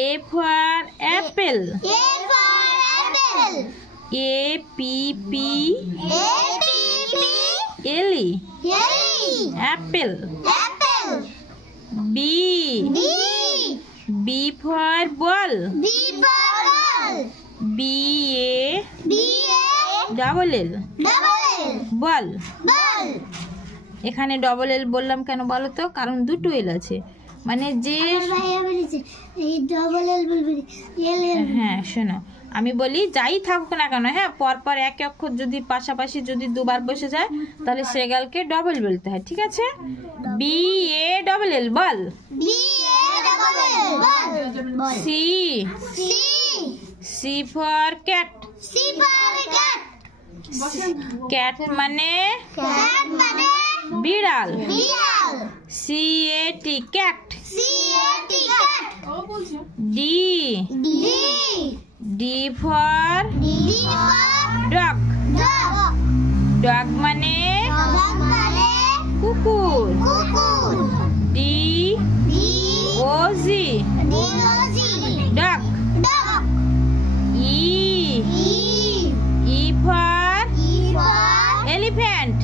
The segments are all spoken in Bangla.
A for apple. A P P L E. Apple. B for ball. B A double L. বল। এখানে ডবল এল বললাম কেন বলো তো? কারণ দুটো এল আছে, মানে যে হ্যাঁ শোনো, আমি বলি যাই থাকুক না কেন, হ্যাঁ পরপর এক অক্ষর যদি পাশাপাশি যদি দুবার বসে যায় তাহলে সেগালকে ডবল বলতে হয়, ঠিক আছে? B A double L ball. C C for cat. Cat মানে বিড়াল। C A T cat. D D for dog. Dog মানে কুকুর। D O G dog. E E for elephant.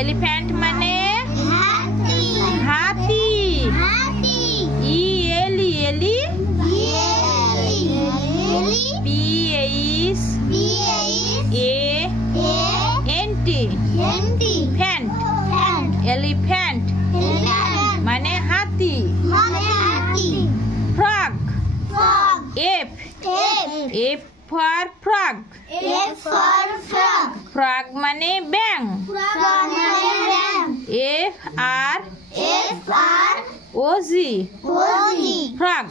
Elephant মানে হাতি। E ele ele. P H A N T phant. Elephant মানে হাতি। Frog. F F for frog. Frog মানে ব্যাং। F R O G frog.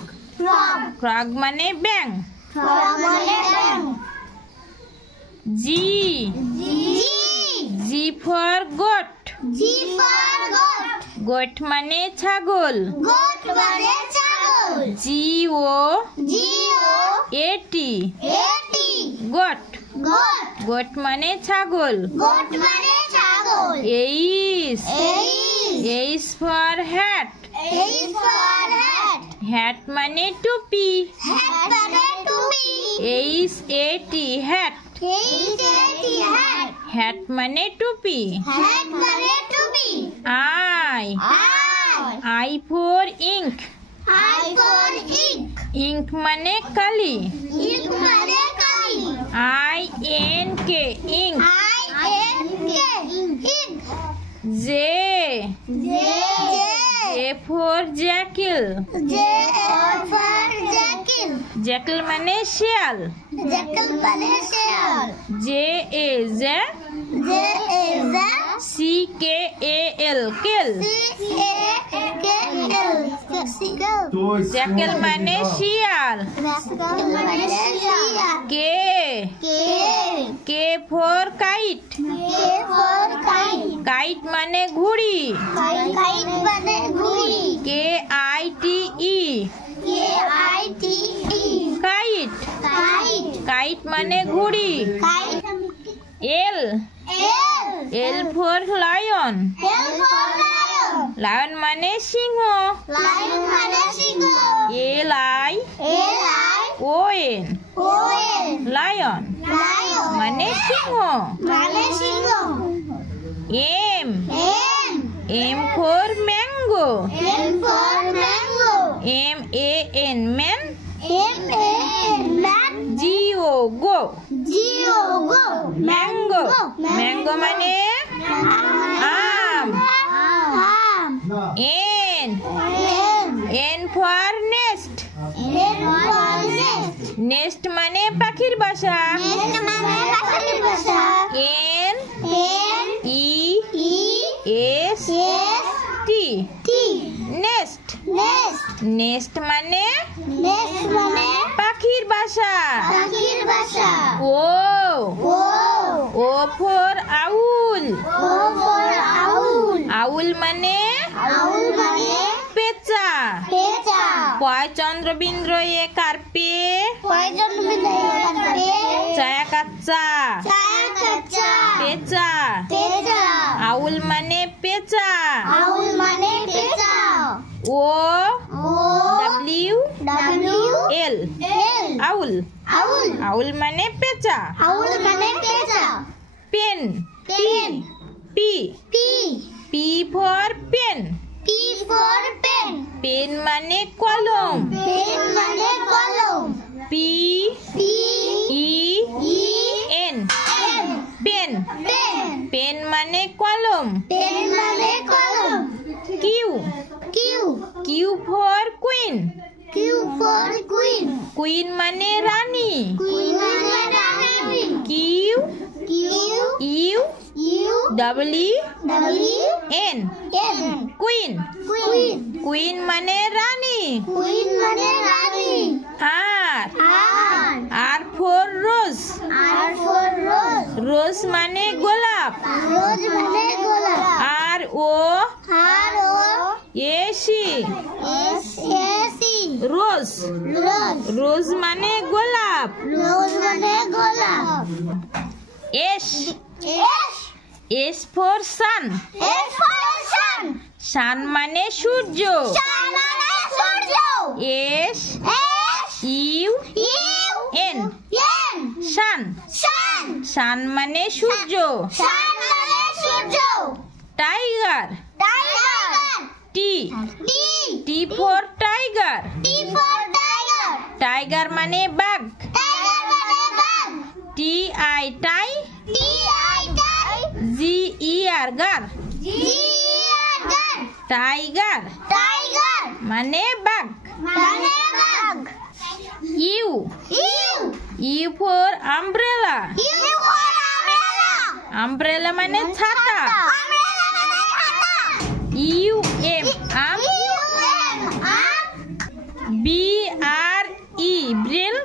Frog মানে ব্যাং। G G for goat. Goat মানে ছাগল। G O A T goat. Goat মানে ছাগল। H H for hat. Hat মানে টুপি। H A T hat. Hat মানে টুপি। I I for ink. Ink মানে কালি। I N K ink. J J for jackal. Jackal মানে শিয়াল। J A J C K A L kal. Jackal মানে শিয়াল। K K for kite. Kite মানে ঘুড়ি। K I T E kite. Kite মানে ঘুড়ি। L L for lion. Lion মানে সিংহ। L I O N lion মানে সিংহ। M M for mango. M A N man. G O go mango. Mango মানে আম। N N for nest. Nest মানে পাখির বাসা। N E S T nest. Nest মানে পাখির বাসা। ও ও ফর আউল। আউল মানে পেঁচা। পয় চন্দ্রবিন্দ্র এ কার্পে চায়া কাচ্চা পেঁচা। আউল মানে পেঁচা। ও ডাব্লিউ এল আউল। আউল মানে পেঁচা। Pen P for pen. Pen মানে কলম। P E N pen. Pen মানে কলম। Q for queen. কুইন মানে রানী। Q U W N queen. Queen মানে রানী। আর ফর রোজ। রোজ মানে গোলাপ। আর ও এসি রোজ। রোজ মানে গোলাপ। S for sun. সান মানে সূর্য। S U N sun. Sun মানে সূর্য। Tiger. T for tiger. Tiger মানে বাঘ। টি আই টাই। জি ই আর গার। টাইগার মানে বাঘ। You for umbrella. আমব্রেলা মানে ছাতা। ইউ এম আম। বি আর ই ব্রেল।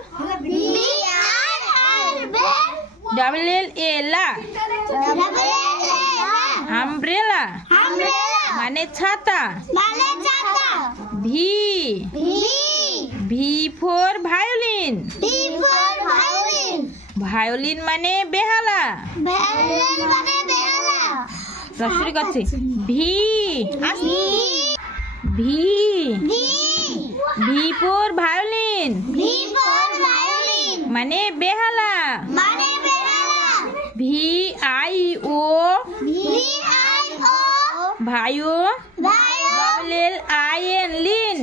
ডাবল এল এ লা। আমব্রেলা মানে ছাতা। V for violin. ভায়োলিন মানে বেহালা। শুরু করছি। ভি ফর ভায়োলিন মানে বেহালা। V I O vio. Double L I N lin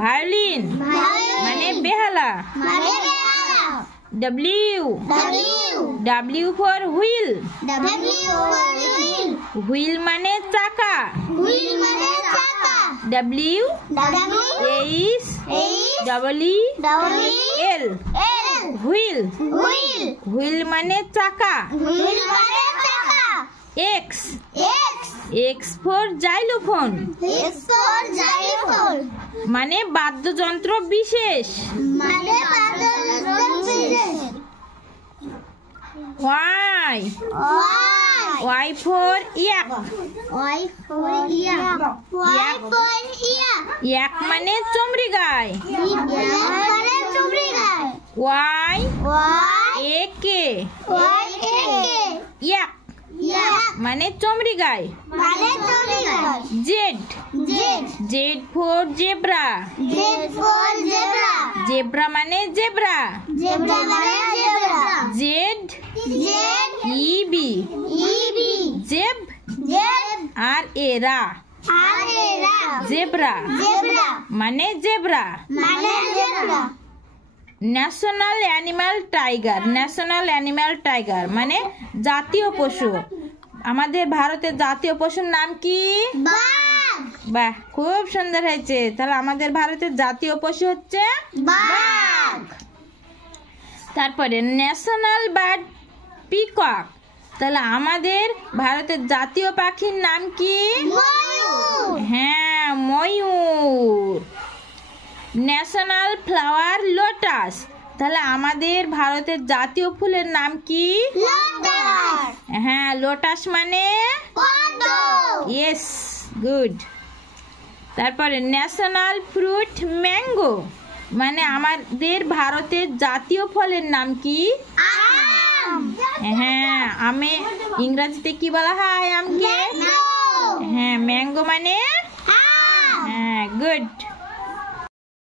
violin মানে বেহালা। W for wheel. হুইল মানে চাকা। W H double E L wheel. Wheel মানে চাকা। এক্স ফর জাইলোফোন মানে বাদ্যযন্ত্র বিশেষ। Y for yak. ইয়াক মানে চমড়ি গায়। ওয়াই এ কে ইয়াক মানে চমড়ি গায়। Z for zebra. জেব্রা মানে জেব্রা। জেড ইবি জেব আর এরা জেব্রা মানে zebra. National animal tiger. National animal tiger মানে জাতীয় পশু। আমাদের ভারতের জাতীয় পশুর নাম কি? বাহ, খুব সুন্দর হয়েছে। তাহলে আমাদের ভারতের জাতীয় পশু হচ্ছে বাঘ। তারপরে ন্যাশনাল বার্ড পিকক। তাহলে আমাদের ভারতের জাতীয় পাখির নাম কি? হ্যাঁ, ময়ূর। National flower lotus. তাহলে আমাদের ভারতের জাতীয় ফুলের নাম কি? হ্যাঁ, লোটাস মানে ইয়েস, গুড। তারপরে ন্যাশনাল ফ্রুট ম্যাঙ্গো। মানে আমাদের ভারতের জাতীয় ফলের নাম কি? হ্যাঁ, আমে ইংরেজিতে কি বলা হয় আমকে? হ্যাঁ ম্যাঙ্গো মানে